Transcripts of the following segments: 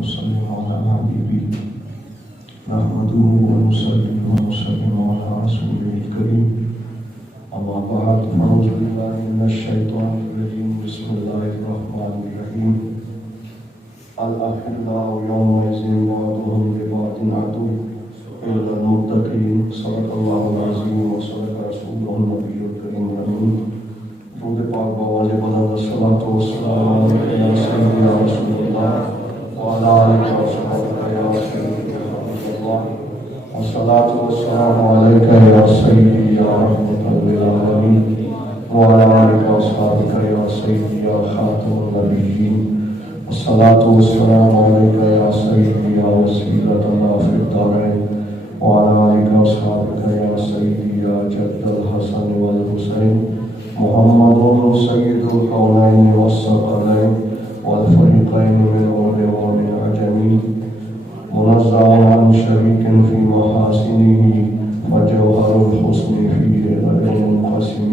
ونسلم على حبيبه نحمده ونصلي ونسلم على رسوله الكريم أما بعد فأعوذ بالله من الشيطان الرجيم بسم الله الرحمن الرحيم الأخلاء يومئذ بعضهم لبعض عدو إلا المتقين صدق الله العظيم وصدق رسوله النبي الكريم الأمين درود پاک بآواز بلند الصلاة والسلام عليك يا سيدي يا رسول الله وعلى آلك وصحبك يا سيدي يا حبيب الله والصلاة والسلام عليك يا سيدي يا رحمة للعالمين وعلى آلك وصحبك يا سيدي يا خاتم النبيين والصلاة والسلام عليك يا سيدي يا وسيلتنا في الدارين وعلى آلك وصحبك يا سيدي يا جد الحسن والحسين محمد سيد الكونين والثقلين والفريقين من عرب ومن عجم منزع عن شريك في محاسنه فجوهر الحسن فيه غير منقسم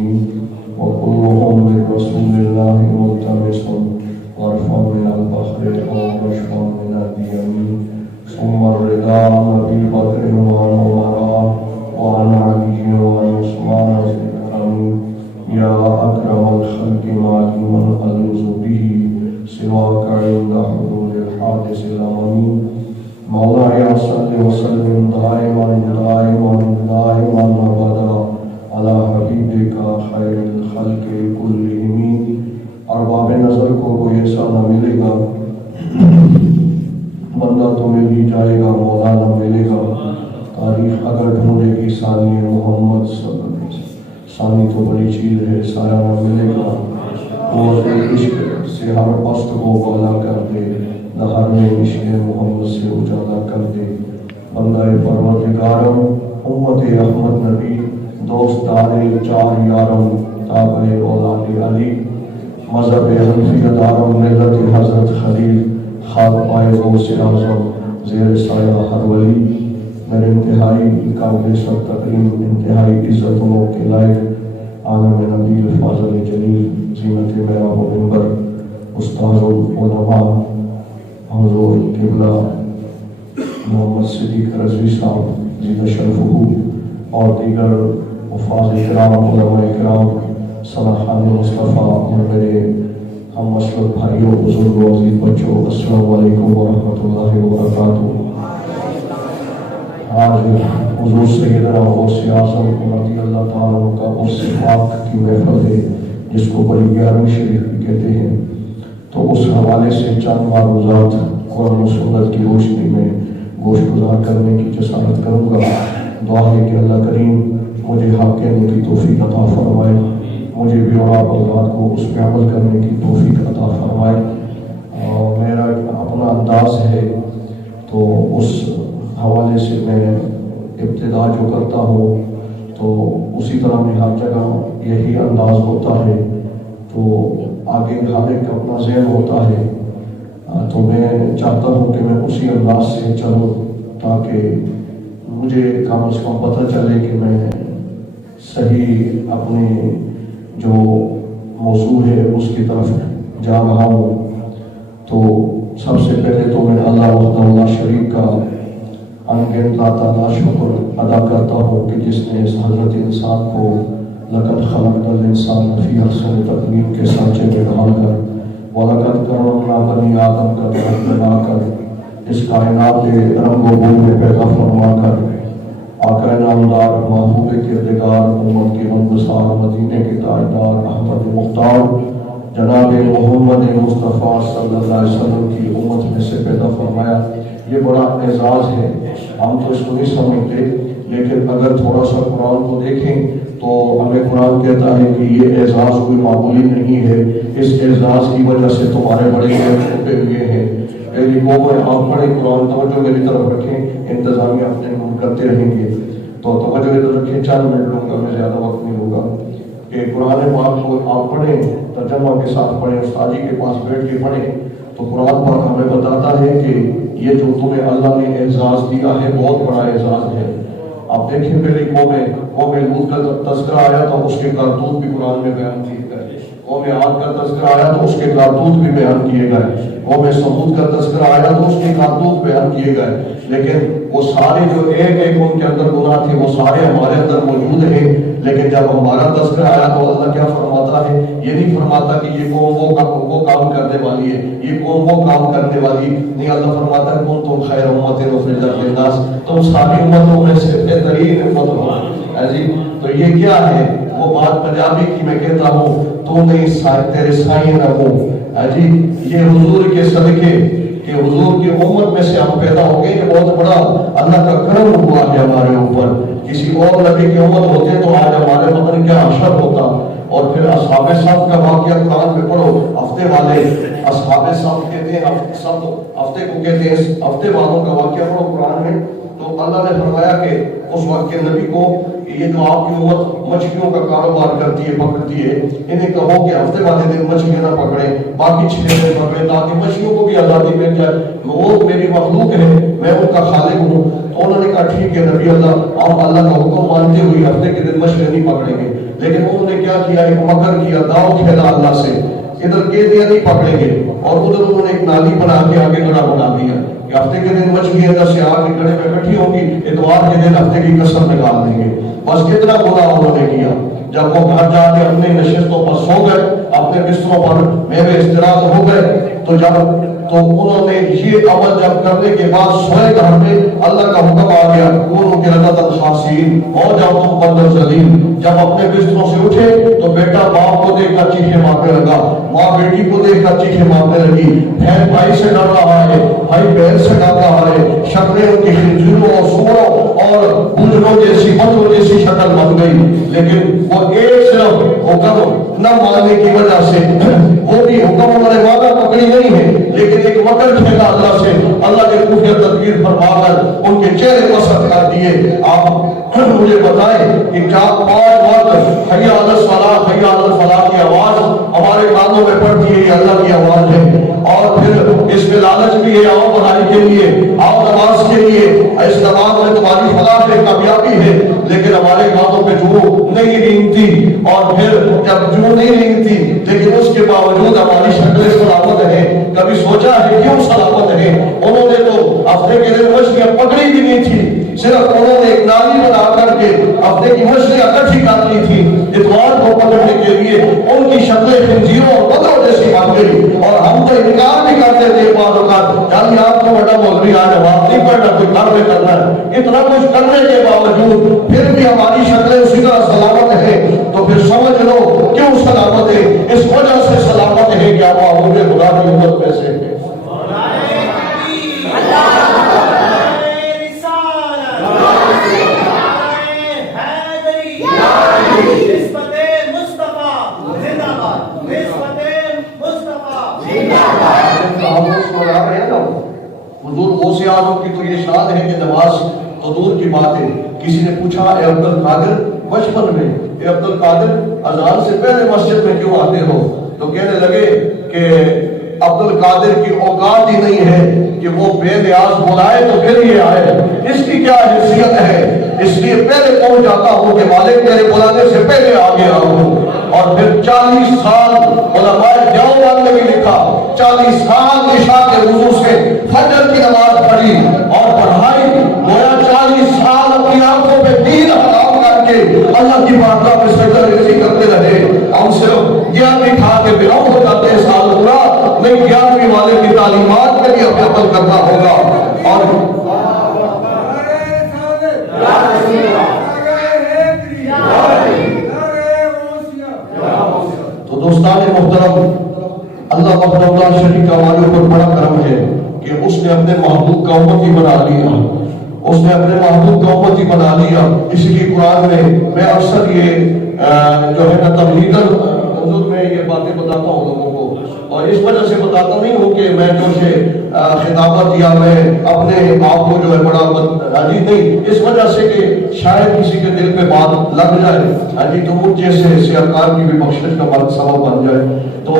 وكلهم لرسول الله ملتمس غرفا من البحر أو رشفا من اليمين ثم الرضا عن أبي بكر وعن عمر وعن علي وعن عثمان ذي الكرم يا أكرم الخلق معلوما ألوذ به سواك عند حلول الحادث الأمم مولاي صل وسلم دائما أبدا على حبيبك خير الخلق كلهم ارباب نظر کو کوئی ایسا نہ ملے گا بندہ تو مل ہی جائے گا مولا نہ ملے گا تاریخ اگر ڈھونڈے گی ثانی محمد صلی اللہ علیہ وسلم ثانی تو بڑی چیز ہے سایہ نہ ملے گا اور عشق سے ہر پست کو بالا کر دے نہر میں عشق محمد سے اجالا کر دے بندہ پروردگارم امت احمد نبی دوست دار چار یارم تابع اولاد علی مذہب حنفی دارم ملت حضرت خلیل خاک پائے غوث اعظم زیر سایہ ہر ولی میرے انتہائی قابل سب تکریم انتہائی عزتوں کے لائق عالم نبی فاضل جلیل زینت محراب و منبر استاذ العلماء حضور قبلہ محمد صدیق رضوی صاحب زید شرفہ اور دیگر حفاظ کرام علماء کرام صلاحان مصطفیٰ اور میرے ہم مسلک بھائیوں بزرگوں عزیز بچوں السلام علیکم ورحمۃ اللہ وبرکاتہ۔ آج حضور سیدنا غوث اعظم رضی اللہ تعالیٰ عنہ کا عرس پاک کی محفل ہے جس کو بڑی 11ویں شریف بھی کہتے ہیں، تو اس حوالے سے چند معروضات قرآن و سنت کی روشنی میں گوش گزار کرنے کی جسارت کروں گا۔ دعا ہے کہ اللہ کریم مجھے حق کہنے کی توفیق عطا فرمائے، مجھے بھی اور آپ حضرات کو اس پہ عمل کرنے کی توفیق عطا فرمائے۔ میرا اپنا انداز ہے تو اس حوالے سے میں ابتدا جو کرتا ہوں تو اسی طرح میں ہر جگہ یہی انداز ہوتا ہے، تو آگے ہر ایک اپنا ذہن ہوتا ہے، تو میں چاہتا ہوں کہ میں اسی انداز سے چلوں تاکہ مجھے کم از کم پتہ چلے کہ میں صحیح اپنے جو موضوع ہے اس کی طرف جا رہا ہوں۔ تو سب سے پہلے تو میں اللہ وحدہ لا شریک کا انگنت لاتا شکر ادا کرتا ہوں کہ جس نے اس حضرت انسان کو لقد خلقنا الانسان فی احسن تقویم کے سانچے میں ڈال کر وَلَقَدْ كَرَّمْنَا بَنِي آدم کا درخت بنا کر اس کائنات رنگ و بو میں پیدا فرما کر آقا نامدار محبوب کردگار امت کے ہمگسار مدینے کے تاجدار احمد مختار جناب محمد مصطفیٰ صلی اللہ علیہ وسلم کی امت میں سے پیدا فرمایا۔ یہ بڑا اعزاز ہے، ہم تو اس کو نہیں سمجھتے، لیکن اگر تھوڑا سا قرآن کو دیکھیں تو ہمیں قرآن کہتا ہے کہ یہ اعزاز کوئی معمولی نہیں ہے، اس اعزاز کی وجہ سے تمہارے بڑے بڑے چھپے ہوئے ہیں۔ پہلی کو آپ پڑھیں قرآن، توجہ میری طرف رکھیں، انتظامیہ اپنے نوٹ کرتے رہیں گے تو توجہ ادھر رکھیں، 4 منٹ لوں گا میں، زیادہ وقت نہیں ہوگا، کہ قرآن پاک کو آپ پڑھیں، ترجمہ کے ساتھ پڑھیں، استاد جی کے پاس بیٹھ کے پڑھیں، تو قرآن پاک ہمیں بتاتا ہے کہ یہ جو تمہیں اللہ نے اعزاز دیا ہے بہت بڑا اعزاز ہے۔ آپ دیکھیں پہلے قوم لوط کا تذکرہ آیا تھا، اس کے کرتوت بھی قرآن میں بیان کی گئے، قوم عاد کا تذکرہ آیا تو اس کے کارتوت بھی بیان کیے گئے، قوم سمود کا تذکرہ آیا تو اس کے کارتوت بیان کیے گئے، لیکن وہ سارے جو ایک ایک ان کے اندر گناہ تھے وہ سارے ہمارے اندر موجود ہیں۔ لیکن جب ہمارا تذکرہ آیا تو اللہ کیا فرماتا ہے؟ یہ نہیں فرماتا کہ یہ قوم وہ کام کرنے والی ہے، یہ قوم وہ کام کرنے والی نہیں۔ اللہ فرماتا ہے کنتم خیر امۃ اخرجت للناس، تم ساری امتوں میں سے بہترین امت ہو۔ جی تو یہ کیا ہے؟ وہ بات پنجابی کی میں کہتا ہوں، تو نہیں تیرے سائیں نہ ہوں۔ جی یہ حضور کے صدقے کہ حضور کی امت میں سے ہم پیدا ہو گئے، یہ بہت بڑا اللہ کا کرم ہوا ہے ہمارے اوپر۔ کسی اور نبی کی امت ہوتے تو آج ہمارے پتہ نہیں کیا حشر ہوتا۔ اور پھر اصحاب صف کا واقعہ قرآن میں پڑھو، ہفتے والے اصحاب صف کہتے ہیں، سب ہفتے کو کہتے ہیں، ہفتے والوں کا واقعہ پڑھو قرآن میں، تو اللہ نے فرمایا کہ اس وقت کے نبی کو یہ جو آپ کی امت مچھلیوں کا کاروبار کرتی ہے، پکڑتی ہے، انہیں کہو کہ ہفتے والے دن مچھلیاں نہ پکڑیں، باقی 6 دن پکڑیں تاکہ مچھلیوں کو بھی آزادی مل جائے، وہ میری مخلوق ہے، میں ان کا خالق ہوں۔ تو انہوں نے کہا ٹھیک ہے نبی اللہ، ہم اللہ کا حکم مانتے ہوئے ہفتے کے دن مچھلیاں نہیں پکڑیں گے۔ لیکن انہوں نے کیا کیا؟ ایک مکر کیا، داؤ کھیلا اللہ سے، ادھر قیدیاں نہیں پکڑیں گے، اور ادھر انہوں نے ایک نالی بنا کے آگے گڑھا بنا دیا کہ ہفتے کے دن مچھلی ادھر سے آ کے گڑھے میں اکٹھی ہوگی، اتوار کے دن ہفتے کی قسم نکال دیں گے۔ بس کتنا گناہ انہوں نے کیا۔ جب وہ گھر جا کے اپنے نشستوں پر سو گئے، اپنے بستروں پر میوے استراحت ہو گئے، تو انہوں نے یہ عمل جب کرنے کے بعد سوئے گھر میں، اللہ کا حکم آ گیا کونوا قردۃ خاسئین، ہو جاؤ تم بندر ذلیل۔ جب اپنے بستروں سے اٹھے تو بیٹا باپ کو دیکھ کر چیخیں مارنے لگا، ماں بیٹی کو دیکھ کر چیخیں مارنے لگی، بہن بھائی سے ڈر رہا ہے، بھائی بہن سے ڈر رہا ہے، شکلیں ان کی خنزیروں اور سوروں اور بلڈوں جیسی بندوں جیسی شکل بن گئی۔ لیکن وہ ایک صرف حکم نہ ماننے کی وجہ سے، وہ بھی حکم انہوں نے مانا پکڑی نہیں ہے، لیکن ایک مکر کھیلا اللہ سے، اللہ نے خفیہ تدبیر فرما کر ان کے چہرے پسند کر دیے۔ آپ مجھے بتائیں کہ کیا 5 وقت حی علی الصلاۃ حی علی الفلاح کی آواز ہمارے کانوں میں پڑتی ہے؟ یہ اللہ کی آواز ہے۔ اور پھر اس میں لالچ بھی ہے، آؤ پڑھائی کے لیے، آؤ نماز کے لیے، اس نماز میں تمہاری فلاح ہے، کامیابی ہے، لیکن ہمارے کانوں پہ جو نہیں رینگتی، اور پھر جب جو نہیں رینگتی لیکن اس کے باوجود ہماری شکلیں سلامت ہیں۔ کبھی سوچا ہے کیوں سلامت ہیں؟ انہوں نے تو ہفتے کے دن مچھلیاں پکڑی بھی نہیں تھی، صرف انہوں نے ایک نالی بنا کر کے ہفتے کی مچھلیاں اکٹھی کر لی تھی اتوار کو پکڑنے کے لیے۔ ان کی شکلیں خنزیروں اور بندروں جیسی بن گئی، اور ہم تو انکار بھی کرتے تھے بعض اوقات، یعنی آپ کو بڑا مولوی آج نماز نہیں پڑھنا، کوئی کام نہیں کرنا ہے، اتنا کچھ کرنے کے باوجود پھر بھی ہماری شکلیں اسی طرح سلامت ہیں۔ تو پھر سمجھ لو کیوں سلامت ہے؟ اس وجہ سے سلامت ہے کہ آپ محبوب خدا کی امت میں سے ہیں۔ حضور غوث اعظم کی تو یہ شان ہے کہ نماز تو دور کی بات ہے۔ کسی نے پوچھا اے عبد القادر بچپن میں، اے عبد القادر اذان سے پہلے مسجد میں کیوں آتے ہو؟ تو کہنے لگے کہ عبد القادر کی اوقات ہی نہیں ہے کہ وہ بے نیاز بلائے تو پھر یہ آئے، اس کی کیا حیثیت ہے، اس لیے پہلے پہنچ جاتا ہوں کہ مالک میرے بلانے سے پہلے آگے آؤں۔ اور پھر 40 سال علماء دیوبند نے بھی لکھا، 40 سال عشاء کے وضو سے فجر کی نماز پڑھی اور پڑھائی، گویا 40 سال اپنی آنکھوں پہ دین حرام کر کے اللہ کی بارگاہ میں سجدہ ریزی کرتے رہے۔ ہم صرف 11ویں کھا کے بلونگ ہو جاتے ہیں، سال پورا نہیں، 11ویں والے کی تعلیمات کے لیے عمل کرنا ہوگا۔ اور تو دوستان محترم، اللہ محترم شریف کا ہمارے اوپر بڑا کرم ہے کہ اس نے اپنے محبوب کا امتی بنا لیا، اس نے اپنے محبوب کا امتی بنا لیا۔ اس لیے قرآن میں اکثر یہ جو ہے نا تبلیغاً حضور میں یہ باتیں بتاتا ہوں لوگوں کو، اور اس وجہ سے بتاتا نہیں ہوں کہ میں جو سے خطابت یا میں اپنے آپ کو جو ہے بڑا عجیب نہیں، اس وجہ سے کہ شاید کسی کے دل پہ بات لگ جائے جی، تو مجھ جیسے سیاکار کی بھی بخشش کا سبب بن جائے۔ تو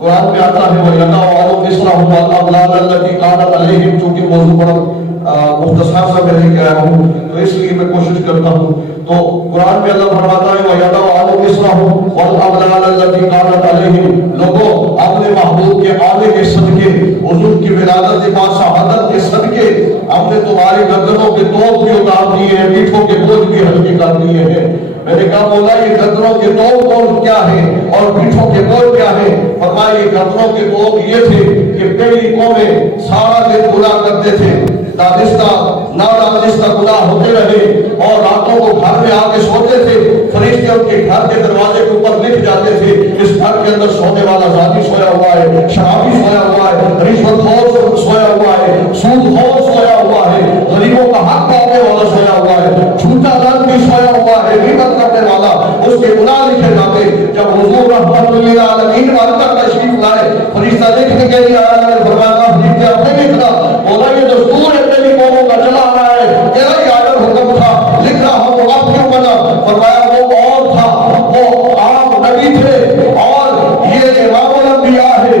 قرآن میں آتا ہے وَيَقَعُ عَنْهُمْ إِصْرَهُمْ وَالْأَغْلَالَ الَّتِي كَانَتْ عَلَيْهِمْ، چونکہ موضوع بڑا مختصر سا میں لے کے آیا ہوں، تو اس لیے میں کوشش کرتا ہوں. تو قرآن میں اللہ فرماتا ہے وَيَضَعُ عَنْهُمْ إِصْرَهُمْ وَالْأَغْلَالَ الَّتِي كَانَتْ عَلَيْهِمْ. لوگوں اپنے محبوب کے آنے کے صدقے، حضور کی ولادت با شہادت کے صدقے ہم نے تمہاری گردنوں کے توپ بھی اتار دیے ہیں، پیٹھوں کے بوجھ بھی ہلکے کر دیے ہیں. میں نے کہا مولا یہ گردنوں کے توپ کیا ہیں اور پیٹھوں کے بوجھ کیا ہیں؟ فرمایا یہ گردنوں کے توپ یہ تھے کہ پہلی قومیں سارا دن گناہ کرتے تھے، دانستہ نادانستہ گناہ ہوتے رہے اور راتوں کو گھر میں آ کے سوتے تھے. فرشتے ان کے گھر کے دروازے کے اوپر لکھ جاتے تھے اس گھر کے اندر سونے والا زانی سویا ہوا ہے، شرابی سویا ہوا ہے، رشوت خور سویا ہوا ہے، سود خور سویا ہوا ہے، غریبوں کا حق پانے والا سویا ہوا ہے، جھوٹا دن بھی سویا ہوا ہے، غیبت کرنے والا، اس کے گناہ لکھے جاتے. جب حضور رحمت للعالمین والدہ تشریف لائے، فرشتہ لکھنے کے لیے آیا نے فرمایا فرشتہ آپ نے لکھا مولا یہ دستور ہے پہلی قوموں کا چلا آ رہا ہے، تیرا ہی آڈر حکم تھا، لکھ رہا ہوں اب کیوں بنا؟ فرمایا وہ اور تھا، وہ عام نبی تھے اور یہ امام الانبیاء ہے،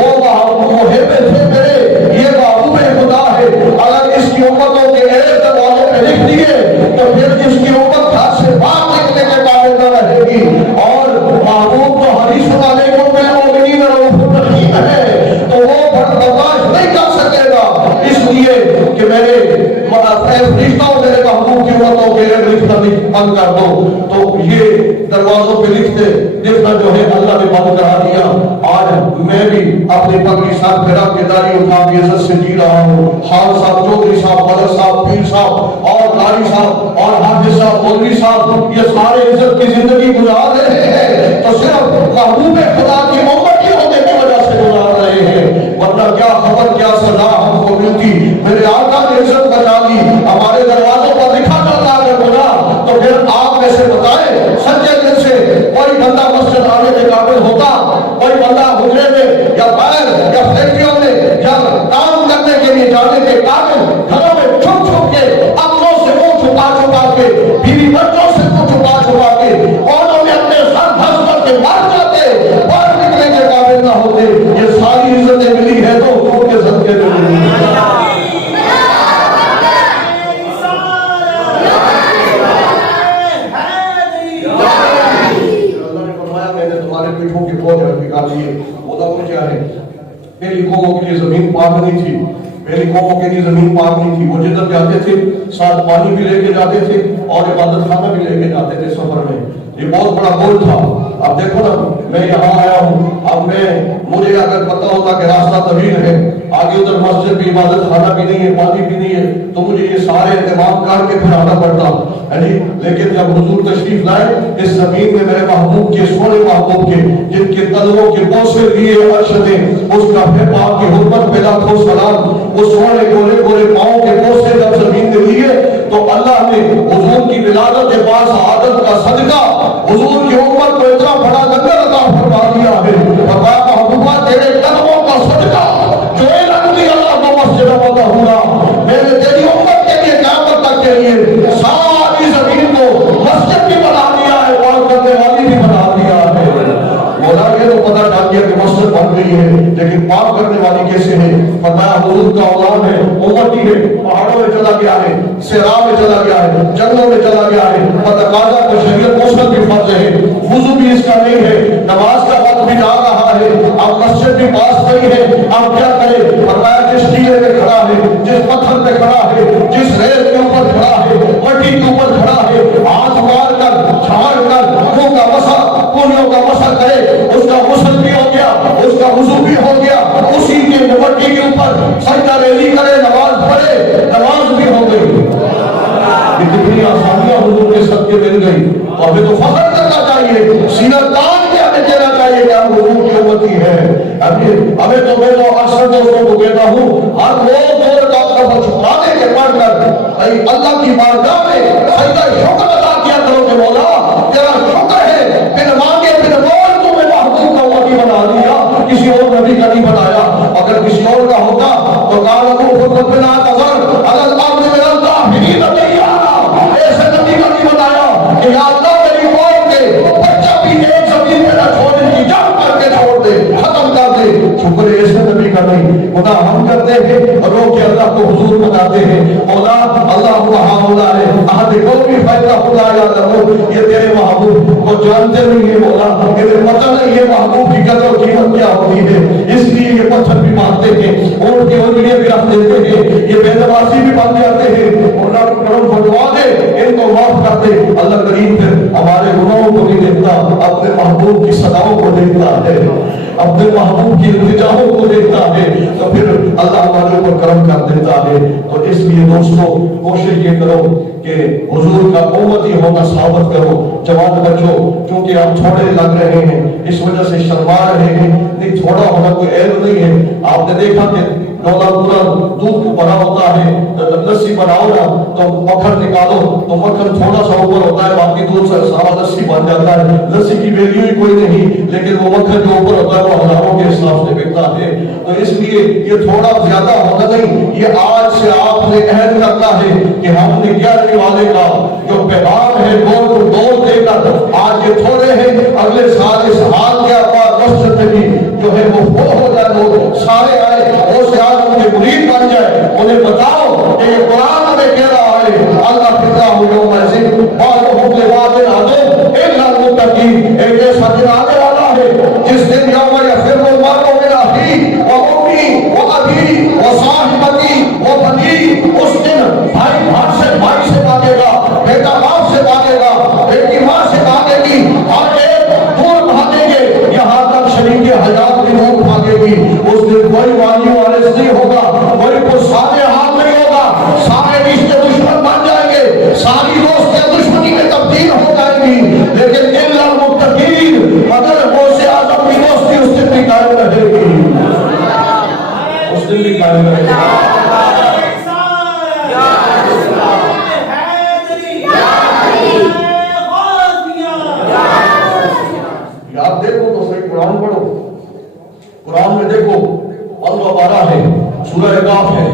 وہ محب تھے میرے، یہ محبوب خدا ہے. اگر اس کی امتوں کے ایک دروازے پہ لکھ دیے تو پھر اس کی امت گھر سے باہر نکلنے کے قابل نہ رہے گی. اور محبوب تو حدیث علیکم بالمؤمنین رؤوف رحیم ہے، تو وہ برداشت نہیں کر سکے گا. اس لیے کہ میرے فرشتوں میرے محبوب کی امتوں کے ایک لکھنا بند کر دو. تو یہ دروازوں پہ لکھنا جو ہے اللہ نے بند کرا دیا. آج میں بھی اپنی پگڑی ساتھ پھیرا کے داڑھی اٹھا کے عزت سے جی رہا ہوں. خان صاحب، چودھری صاحب، ملک صاحب، پیر صاحب اور قاری صاحب اور حافظ صاحب، مولوی صاحب یہ سارے عزت کی زندگی گزار رہے ہیں تو صرف محبوب خدا کی امتی ہونے کی وجہ سے گزار رہے ہیں، ورنہ کیا خبر کیا سزا ہم کو ملتی. میرے آقا نے عزت بچا دی. ہمارے دروازوں پر لکھا کرتا اگر گناہ تو پھر آپ میں سے بتائیں سچے دل سے کوئی بندہ مسجد آنے کے قابل ہوتا؟ کوئی بندہ حجرے میں یا باہر یا فیکٹریوں میں یا کام کرنے کے لیے جانے کے قابل گھروں میں چھپ چھپ کے اپنوں سے منہ چھپا چھپا کے بیوی بچوں سے منہ چھپا چھپا کے اوروں میں اپنے سر دھس کر کے مر جاتے، باہر نکلنے کے قابل نہ ہوتے. یہ ساری عزتیں ملی ہے تو حضور کے صدقے میں ملی ہے. پیٹھوں کے بوجھ نکال لیے. وہ کیا ہے؟ پہلی قوموں کے لیے زمین پاک نہیں تھی، پہلی قوموں کے لیے زمین پاک نہیں تھی. وہ جدھر جاتے تھے ساتھ پانی بھی لے کے جاتے تھے اور عبادت خانہ بھی لے کے جاتے تھے سفر میں. یہ بہت بڑا گول تھا. اب دیکھو نا میں یہاں آیا ہوں، اب مجھے اگر پتا ہوتا کہ راستہ طویل ہے، آگے ادھر مسجد بھی عبادت خانہ بھی نہیں ہے، پانی بھی نہیں ہے، تو مجھے یہ سارے اہتمام کر کے پھر آنا پڑتا. لیکن جب حضور تشریف لائے اس زمین میں میرے محبوب کے، سونے محبوب کے، جن کے قدموں کے بوسے لیے عرش نے، اس کا پھر پاک کی حرمت پہ لاکھوں سلام، اس سونے گولے گولے پاؤں کے بوسے جب زمین نے لیے تو اللہ نے حضور کی ولادت کے بعد شہادت کا صدقہ حضور کی امت کو اتنا بڑا لنگر عطا فرما دیا ہے. فرمایا محبوبہ تیرے قدموں کا صدقہ جو اعلان دی اللہ کو مسجد وعدہ ہوا، میں نے تیری امت کے لیے قیامت تک کے لیے ساری زمین کو مسجد بھی بنا دیا ہے، پاک کرنے والی بھی بنا دیا ہے. مولا یہ تو پتہ چل گیا کہ مسجد بن گئی ہے لیکن پاک کرنے والی کیسے ہے؟ فرمایا حضور کا اولاد ہے، امتی ہے، پہاڑوں میں چلا گیا ہے، صحرا میں چلا گیا ہے، جنگلوں میں چلا گیا ہے، تقاضا کو شریعت مسلم بھی فرض ہے، وضو بھی اس کا نہیں ہے، نماز کا وقت بھی جا رہا ہے، اب مسجد بھی پاس نہیں ہے، اب کیا کرے؟ فرمایا جس ٹیلے پہ کھڑا ہے، جس پتھر پہ کھڑا ہے، جس ریت کے اوپر کھڑا ہے، مٹی کے اوپر کھڑا ہے، ہاتھ مار کر جھاڑ کر منہ کا مسح کونیوں کا مسح کرے، اس کا غسل بھی ہو گیا، اس کا وضو بھی ہو گیا، اسی کے مٹی کے اوپر سجدہ ریزی کرے، نماز پڑھے، نماز بھی ہو گئی. یہ کتنی آسانیاں حضور کے صدقے مل گئی. اور ہمیں تو فخر کرنا چاہیے، سینہ تان کے ہمیں کہنا چاہیے کہ ہم حضور کی امتی ہے. ہمیں تو میں تو اکثر دوستوں کو کہتا ہوں ہر روز دو رکعت کا شکرانے کے پڑھ کر اللہ کی بارگاہ میں سجدہ شکر ادا کیا کرو کہ مولا تیرا شکر ہے، پھر مانگے پھر بول تمہیں محبوب کا امتی بنا دیا، کسی اور نبی کا نہیں بنایا. اگر کسی اور کا ہوتا تو قال ابو ربنا تذر علی الارض من الکافرین دیارا، ایسے نبی کا نہیں بنایا کہ یا اللہ میری قوم کے بچہ بھی ایک زمین پہ نہ چھوڑنے کی جنگ کر کے چھوڑ دے، ختم کر دے. شکر ایسے نبی کا نہیں. خدا ہم کرتے ہیں رو کے اللہ کو حضور بتاتے ہیں مولا اللہ ہاؤلا ہے احد قومی فائدہ خدا یا لہو، یہ تیرے محبوب کو جانتے نہیں ہے مولا، انہیں پتہ نہیں ہے محبوب کی قدر و قیمت کیا ہوتی ہے، اس لیے یہ پتھر بھی مارتے ہیں، اونٹ کی اونگلیاں بھی رکھ دیتے ہیں، یہ بے نمازی بھی بن جاتے ہیں، مولا کرم فرما دے ان کو معاف کر دے۔ اللہ کریم پھر ہمارے گناہوں کو نہیں دیکھتا، اپنے محبوب کی صداؤں کو دیکھتا ہے، اپنے محبوب کی التجاؤں کو دیکھتا ہے، تو پھر اللہ ہمارے اوپر کرم کر دیتا ہے۔ تو اس لیے دوستو کوشش یہ کرو کہ حضور کا امتی ہونا ثابت کرو۔ جوان بچوں کیونکہ آپ تھوڑے لگ رہے ہیں اس وجہ سے شرما رہے ہیں، نہیں تھوڑا ہونا کوئی عیب نہیں ہے۔ آپ نے دیکھا کہ ڈولا پورا دودھ کو بڑا ہوتا ہے، لسی بناؤ نا تو مکھن نکالو تو مکھن تھوڑا سا اوپر ہوتا ہے، باقی دودھ سے سارا لسی بن جاتا ہے۔ لسی کی ویلیو ہی کوئی نہیں، لیکن وہ مکھن جو اوپر ہوتا ہے وہ ہزاروں کے حساب سے بکتا ہے۔ تو اس لیے یہ تھوڑا زیادہ ہونا نہیں، یہ آج سے آپ نے عہد کرنا ہے کہ ہم نے 11ویں والے کا جو پیغام ہے گول کو دور دے کر آج یہ تھوڑے ہیں، اگلے سال اس حال کے بعد مسجد میں بھی جو ہے وہ ہو جائے، لوگ سارے آئے وہ سے آج ان کے مرید بن جائے، انہیں بتاؤ کہ یہ قرآن ہمیں کہہ رہا ہے اللہ فطرہ ہو یوم الدین بعضهم لبعض عدو الا المتقین۔ ایک ایسا دن آنے والا ہے جس دن یوم یفر المرء من اخیہ وامہ وابیہ وصاحبتہ وبنیہ، اس دن بھائی بھائی سے بھاگے گا، بیٹا باپ سے بھاگے گا، بیٹی ماں سے بھاگے گی، اور ایک دور بھاگیں گے، یہاں تک شریک حیات بھی دور بھاگے گی۔ اس دن کوئی والی وارث نہیں ہوگا، کوئی کو سارے حال نہیں ہوگا، سارے رشتے دشمن بن جائیں گے، ساری دوستیں دشمنی میں تبدیل ہو جائیں گی، لیکن الا المتقین مگر غوث اعظم کی دوستی اس دن بھی قائم رہے گی، اس دن بھی قائم رہے گی۔ آپ دیکھو تو صحیح قرآن پڑھو، قرآن میں دیکھو 12 ہے، سورہ کاف ہے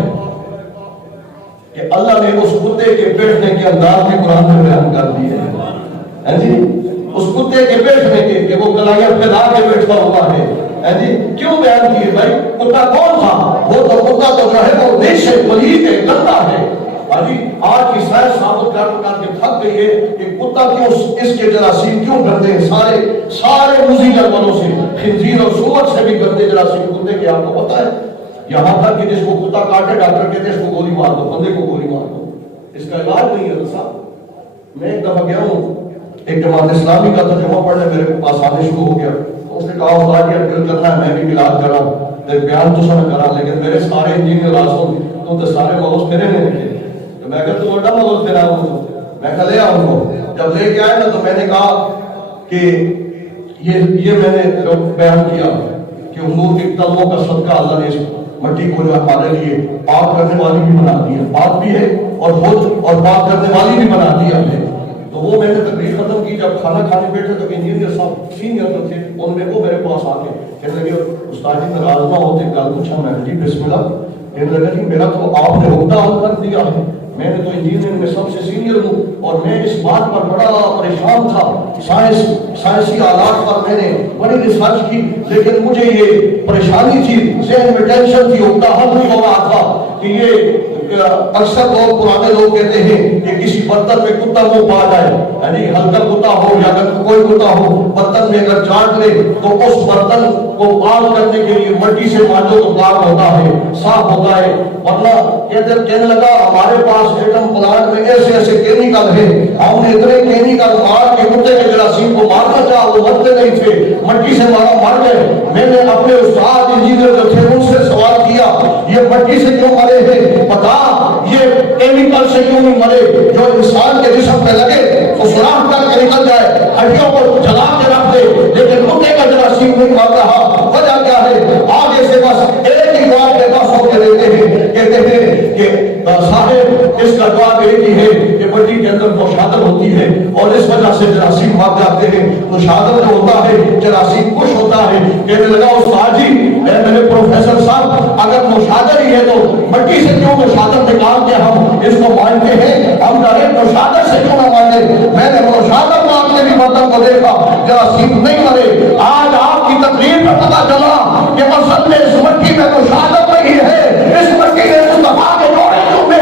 کہ اللہ نے اس کتے کے بیٹھنے کے انداز میں قرآن میں بیان کر دیا ہے جی، اس کتے کے بیٹھنے کے کہ وہ کلائیاں پھیلا کے بیٹھا ہوا ہے جی، کیوں بیان کیے بھائی؟ کتا کون تھا؟ وہ تو کتا تو جو ہے وہ نیش ہے، پلید ہے، گندا ہے۔ آج کی سائنس ثابت کر کے تھک گئی ہے کہ کتا کیوں اس کے جراثیم کیوں گندے ہیں، سارے موذی جانوروں سے، خنزیر اور سور سے بھی گندے جراثیم کتے کے، آپ کو پتا ہے؟ یہاں تک کہ جس کو کتا کاٹے ڈاکٹر کہتے ہیں اس کو گولی مار دو، بندے کو گولی مار دو، اس کا علاج نہیں ہے صاحب۔ میں ایک دفعہ گیا ہوں، ایک جماعت اسلامی کا ترجمہ پڑھنے میرے پاس آنے شروع ہو گیا، اس نے کہا خدا جی اپیل کرنا ہے میں بھی علاج کرا، بیان تو سن کرا، لیکن میرے سارے انجینئر آسوں تو سارے مغز پھرے نہیں رکھے، تو میں کہا تو بڑا مغز پھرا ہوں، میں کہا لے آؤں کو، جب لے کے آئے نا تو میں نے کہا کہ یہ میں نے بیان کیا کہ حضور کے قدموں کا صدقہ اللہ نے اس مٹی کو جو ہمارے لیے پاک کرنے والی بھی بنا دی ہے، پاک بھی ہے اور خود اور پاک کرنے والی بھی بنا دیا ہے۔ تو وہ میں نے تقریر ختم کی، جب کھانا کھانے بیٹھے تو انجینئر صاحب سینئر تھے، ان میں وہ میرے پاس آ کے کہنے لگے استاد جی ناراض نہ ہوتے، گل پوچھا، میں جی بسم اللہ، کہنے لگا جی میرا تو آپ نے عہدہ حل کر دیا ہے، میں نے تو انجینئر میں سب سے سینئر ہوں اور میں اس بات پر بڑا پریشان تھا، سائنسی آلات پر میں نے بڑی ریسرچ کی، لیکن مجھے یہ پریشانی تھی، ذہن میں ٹینشن تھی، عہدہ حل نہیں ہو رہا تھا کہ یہ اکثر لوگ پرانے لوگ کہتے ہیں کہ کسی برتن میں کتا منہ پا جائے، یعنی ہلکا کتا ہو یا اگر کوئی کتا ہو برتن میں اگر چاٹ لے تو اس برتن کو پاک کرنے کے لیے مٹی سے مانجو تو پاک ہوتا ہے، صاف ہوتا ہے، ورنہ کہنے لگا ہمارے پاس ایٹم پلانٹ میں ایسے ایسے کیمیکل ہیں، ہم نے اتنے کیمیکل مار کے کتے کے جراثیم کو مارنا چاہا، وہ مرتے نہیں تھے، مٹی سے مارا مر گئے۔ میں نے اپنے استاد انجینئر جو تھے ان سے سوال کیا یہ مٹی سے کیوں مرے ہیں، بتا یہ کیمیکل سے کیوں نہیں مرے جو انسان کے جسم پہ لگے تو سوراخ کر کے نکل جائے، ہڈیوں کو جلا کے رکھ دے، لیکن کتے کا جراثیم نہیں مر رہا، وجہ کیا ہے؟ آگے سے بس ایک ہی جواب کے پاس ہو کے دیتے ہیں، کہتے ہیں کہ صاحب اس کا جواب ایک ہی ہے کہ مٹی کے اندر نوشادر ہوتی ہے اور اس وجہ سے جراثیم بھاگ جاتے ہیں، نوشادر جو ہوتا ہے جراثیم کش ہوتا ہے۔ کہنے لگا استاد جی میرے پروفیسر صاحب اگر نوشادر ہی ہے تو مٹی سے کیوں نوشادر نکال کے ہم اس کو مانتے ہیں، ہم ڈائریکٹ نوشادر سے کیوں نہ مانتے؟ میں نے نوشادر مانتے بھی برتن کو دیکھا جراثیم نہیں مرے۔ آج آپ کی تقریر میں پتہ چلا کہ اصل میں اس مٹی میں نوشادر نہیں ہے، اس مٹی میں مصطفیٰ کے جوڑے میں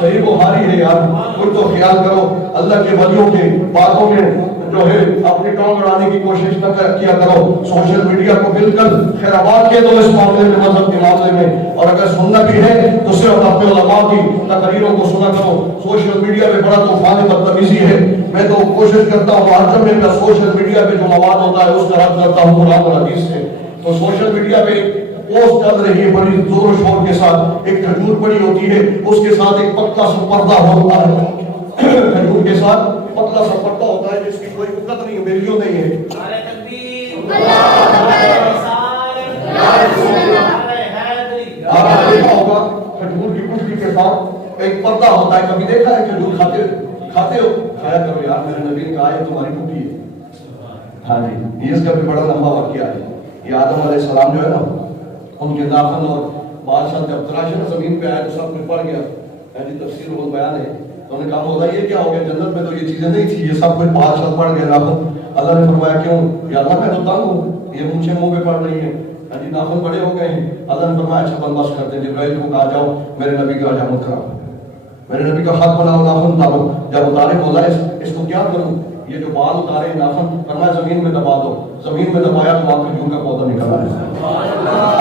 صحیح بخاری ہے یار، کوئی تو خیال کرو، اللہ کے ولیوں کے باتوں میں جو ہے اپنی ٹانگ اڑانے کی کوشش نہ کیا کرو، سوشل میڈیا کو بالکل خیر آباد کے دو اس معاملے میں، مذہب کے معاملے میں، اور اگر سننا بھی ہے تو صرف اپنے علماء کی تقریروں کو سنا کرو۔ سوشل میڈیا پہ بڑا طوفان بدتمیزی ہے، میں تو کوشش کرتا ہوں ہر جب میں سوشل میڈیا پہ جو مواد ہوتا ہے اس کا رد کرتا ہوں قرآن اور حدیث سے۔ تو سوشل میڈیا پہ پوسٹ چل رہی ہے بڑی زور و شور کے ساتھ، ایک کھجور پڑی ہوتی ہے، اس کے ساتھ ایک پتلا سا پردہ ہوتا ہے، کھجور کے ساتھ پتلا سا پردہ ہوتا ہے جس کی کوئی قدر نہیں ہے، ویلیو نہیں ہے۔ آپ نے دیکھا ہوگا کھجور کی گٹھلی کے ساتھ ایک پردہ ہوتا ہے، کبھی دیکھا ہے کھجور کھاتے ہو؟ کھایا کرو یار، میرے نبی نے کہا ہے تمہاری گٹھلی ہے۔ ہاں جی، یہ اس کا بھی بڑا لمبا واقعہ ہے۔ یہ آدم علیہ السلام جو ہے نا، ان کے ناخن اور بادشاہ جب تراشے نا زمین پہ آئے تو سب کچھ پڑ گیا، یعنی تفسیر وہ بیان ہے، تو انہوں نے کہا ہوتا یہ کیا ہو گیا، جنت میں تو یہ چیزیں نہیں تھی، یہ سب کچھ بادشاہ پڑ گیا ناخن۔ اللہ نے فرمایا کیوں؟ یا اللہ میں تو تنگ ہوں، یہ مجھے منہ پہ پڑ رہی ہے، یعنی ناخن بڑے ہو گئے ہیں۔ اللہ نے فرمایا اچھا بندوبست کرتے ہیں، جبرائیل کو کہا جاؤ میرے نبی کا حجامت کراؤ، میرے نبی کا ہاتھ بناؤ، ناخن اتارو۔ جب اتارے بولا اس کو کیا کروں، یہ جو بال اتارے ناخن، فرمایا زمین میں دبا دو۔ زمین میں دبایا تو وہاں کھجور کا پودا نکل آیا۔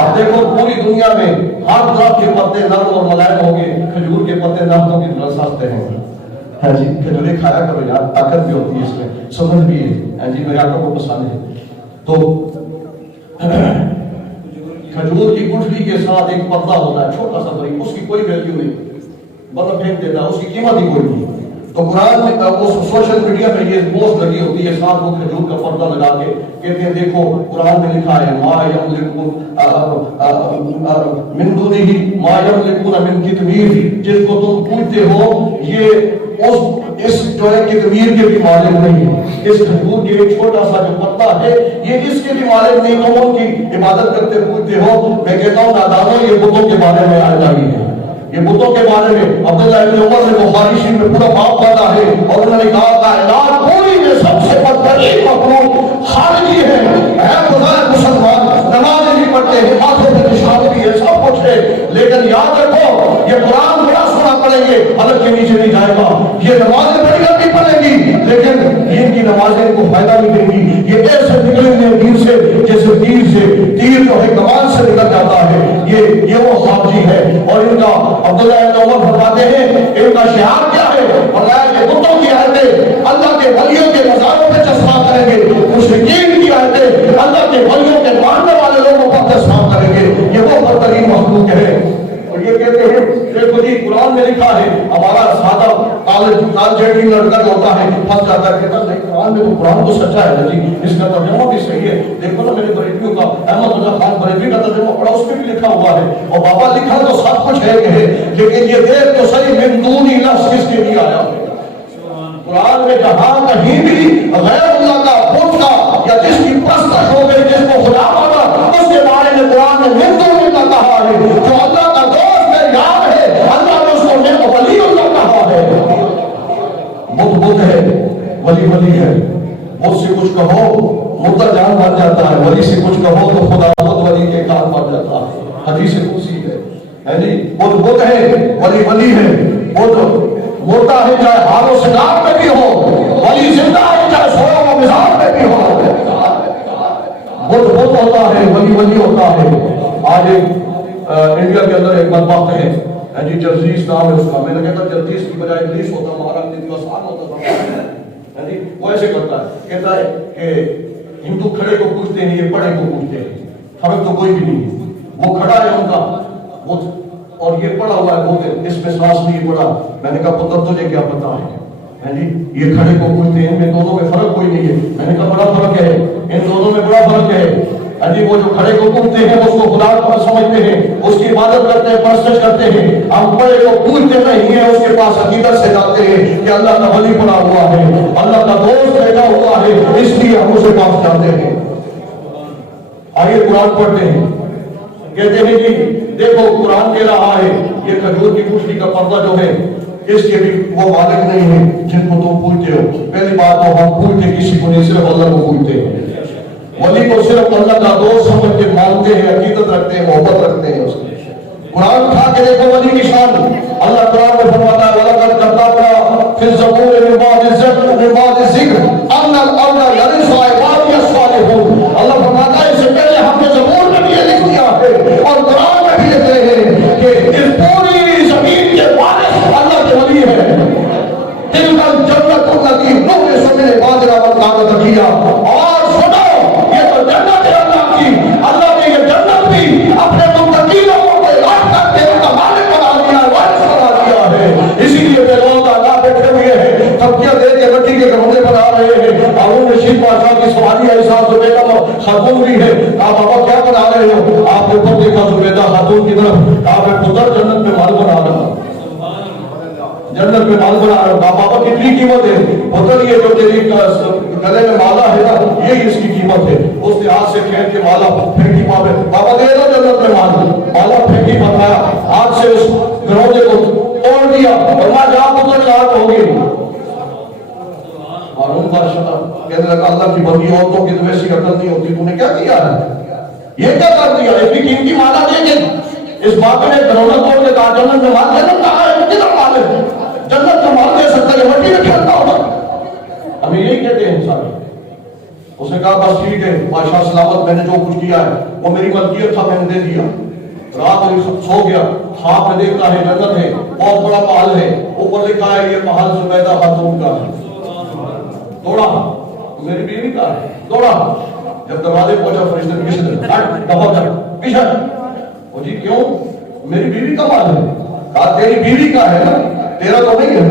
اب دیکھو پوری دنیا میں ہر درخت کے پتے نرم اور ملائم ہوں گے، کھجور کے پتے درختوں کی طرح سستے ہیں۔ ہاں جی، کھجوریں کھایا کرو یار، طاقت بھی ہوتی ہے اس میں، سمجھ بھی ہے۔ ہاں جی، میرے آقا کو پسند ہے۔ تو کھجور کی گٹھلی کے ساتھ ایک پردہ ہوتا ہے چھوٹا سا بریک، اس کی کوئی ویلیو نہیں، بندہ پھینک دیتا ہے، اس کی قیمت ہی کوئی نہیں۔ تو قرآن میں سوشل میڈیا میں یہ پوسٹ لگی ہوتی ہے، ساتھ وہ کھجور کا پردہ لگا کے کہتے ہیں دیکھو قرآن میں لکھا ہے ما یملکون من دونہ ما یملکون من قطمیر، جس کو تم پوچھتے ہو یہ اس جو ہے قطمیر کے بھی مالک نہیں ہے، اس کھجور کے ایک چھوٹا سا جو پتا ہے یہ اس کے بھی مالک نہیں، تم ان کی عبادت کرتے پوچھتے ہو۔ میں کہتا ہوں نادانوں، یہ بتوں کے بارے میں آیت آئی ہے، یہ بتوں کے بارے میں عبداللہ ابن عمر نے بخاری شریف میں پورا باب پڑھا ہے، اور انہوں نے کہا کائنات پوری میں سب سے بدترین مخلوق خارجی ہے، بظاہر مسلمان نماز بھی پڑھتے ہیں، ماتھے پہ نشان بھی ہے، سب کچھ ہے، لیکن یاد رکھو یہ قرآن بڑا سنا پڑیں گے حلق کے نیچے نہیں جائے گا، یہ نمازیں بڑی لمبی پڑھیں گی لیکن ان کی نمازیں کو فائدہ نہیں دیں گی، یہ ایسے نکلیں گے تیر سے جیسے تیر جو ہے کمان سے نکل جاتا ہے، یہ وہ خارجی ہے۔ اور ان کا عبداللہ ابن عمر فرماتے ہیں ان کا شعار کیا ہے، فرمایا کہ بتوں کی آیتیں اللہ کے ولیوں کے مزاروں پہ چسپاں کریں گے، مشرکین کی آیتیں اللہ کے ولیوں کے ماننے والے لوگوں پر چسپاں کریں گے، یہ وہ بدترین مخلوق ہے۔ اور یہ کہتے ہیں دیکھو جی قرآن میں لکھا ہے، ہمارا سادہ کالج جیٹنگ لڑکا جو ہوتا ہے پھنس جاتا ہے، کہتا ہے قرآن میں تو قرآن تو سچا ہے جی، اس کا ترجمہ بھی صحیح ہے، دیکھو نا میرے بریلویوں کا احمد رضا خان بریلوی کا ترجمہ پڑھا، اس میں بھی لکھا ہوا ہے، اور بابا لکھا تو سب کچھ ہے کہ ہے، لیکن یہ دیکھ تو صحیح من دونی لفظ کس کے لیے آیا ہے؟ قرآن میں جہاں کہیں بھی غیر اللہ کا بت کا یا جس کی پرستش ہو گئی، جس کو خدا مانا، اس کے بارے میں قرآن نے من دونی کا کہا ہے، جو اللہ کا دوست ہے یار ہے، اللہ نے اس کو من ولی اللہ کہا ہے۔ بت ہے، ولی ہے، بت سے کچھ کہو مردہ جان بن جاتا ہے، ولی سے کچھ کہو تو خدا خود ولی کے کام بن جاتا ہے، حدیث قدسی ہے جی۔ بت ہے، ولی ہے، بت مردہ ہے چاہے حال و سنار میں بھی ہو، ولی زندہ ہے چاہے سویا و مزار میں بھی ہو، بت ہوتا ہے، ولی ہوتا ہے۔ آج انڈیا کے اندر ایک بدبخت ہے جی، جرزیس نام ہے اس کا، میں نے کہتا جرزیس کی بجائے ابلیس ہوتا، ہمارا دن کا آسان ہوتا جی، وہ ایسے کرتا ہے، کہتا ہے کہ ہندو کھڑے کو پوچھتے ہیں، یہ پڑھے کو پوچھتے ہیں، فرق تو کوئی بھی نہیں، وہ کھڑا ہے ان کا اور یہ پڑا ہوا ہے، وہ اس میں سانس نہیں پڑا۔ میں نے کہا پتر تجھے کیا پتا ہے جی، یہ کھڑے کو پوچھتے ہیں، ان میں دونوں میں فرق کوئی نہیں ہے۔ میں نے کہا بڑا فرق ہے، ان دونوں میں بڑا فرق ہے جی۔ وہ جو کھڑے کو پوچھتے ہیں اس کو خدا پر سمجھتے ہیں، اس کی عبادت کرتے ہیں، پرستش کرتے ہیں۔ ہم پڑھے کو پوچھتے نہیں ہیں، اس کے پاس عقیدت سے جاتے ہیں کہ اللہ کا ولی پڑا ہوا ہے، اللہ کا دوست بیٹھا ہوا ہے، اس لیے ہم اسے پاس جاتے ہیں۔ آئیے قرآن پڑھتے ہیں، کہتے ہیں جی دیکھو قرآن کہہ رہا ہے یہ کھجور کی گٹھلی کا پردہ جو ہے اس کے بھی وہ مالک نہیں ہے جن کو تم پوچھتے ہو۔ پہلی بات تو ہم پوچھتے کسی کو نہیں، صرف اللہ کو پوچھتے ہیں، ولی کو صرف اللہ کا دوست سمجھ کے مانتے ہیں، عقیدت رکھتے ہیں، محبت رکھتے ہیں اس کی۔ قرآن اٹھا کے دیکھو ولی کی شان. اللہ قرآن میں فرماتا ہے وَلَقَدْ كَتَبْنَا فِي الزَّبُورِ مِن بَعْدِ الذِّكْرِ أَنَّ الْأَرْضَ يَرِثُهَا عِبَادِيَ الصَّالِحُونَ. اللہ فرماتا ہے اس سے پہلے ہم نے زبور میں بھی یہ لکھ دیا ہے اور قرآن میں بھی لکھ رہے ہیں کہ اس پوری زمین کے وارث اللہ کے ولی ہیں. تِلْكَ الْجَنَّةُ الَّتِي نُورِثُ مِنْ عِبَادِنَا مَن كَانَ تَقِيًّا. اور سنو یہ تو جنت ہے اللہ کی. اللہ نے یہ جنت بھی اپنے متقی لوگوں کو یاد کر کے ان کا مالک بنا دیا ہے, وارث بنا دیا ہے. اسی لیے بے لوگ اللہ بیٹھے ہوئے ہیں, تھپکیاں دے کے مٹی کے گھوڑے بنا رہے ہیں. ہارون رشید بادشاہ کی سواری ایسا زبیدہ خاتون بھی ہے. آپ بابا کیا بنا رہے ہو؟ آپ نے اوپر دیکھا زبیدہ خاتون کی طرف, آپ نے پتر جنت میں مال بنا رہا, جنت میں مال بنا رہا ہوں. بابا کتنی قیمت ہے؟ پتر یہ جو تیری گلے میں مالا ہے نا, یہی اس کی قیمت ہے. اس نے ہاتھ سے کھینچ کے مالا پھینکی پاوے, بابا دے دو جنت میں مالا پھینکی پتایا, ہاتھ سے اس گروجے کو توڑ دیا اور ماں جہاں پتر یاد ہوگی. ہارون بادشاہ کہنے لگا اللہ کی بندی عورتوں کی تو ویسی عقل نہیں ہوتی, تو نے کیا کیا ہے؟ یہ کیا کر دیا؟ اتنی قیمتی مالا دے کے اس باپ نے گروجہ توڑ کے کہا جنت میں مال, جنت کہاں ہے؟ کدھر مال ہے؟ جنت میں مال دے سکتا ہے, مٹی میں کھیلتا ہوگا. ہمیں یہی کہتے ہیں سارے. اس نے کہا بس ٹھیک ہے بادشاہ سلامت, میں نے جو کچھ کیا ہے وہ میری ملکیت تھا, میں نے دے دیا. رات سو گیا, خواب میں دیکھتا ہے جنت ہے, بہت بڑا محل ہے, اوپر لکھا ہے یہ محل زبیدہ خاتون کا ہے. دوڑا میری بیوی کا ہے, دوڑا. جب دروازے پہنچا فرشتے پیچھے پیچھے, وہ جی کیوں؟ میری بیوی کا مال ہے. کہا تیری بیوی کا ہے نا, تیرا تو نہیں ہے.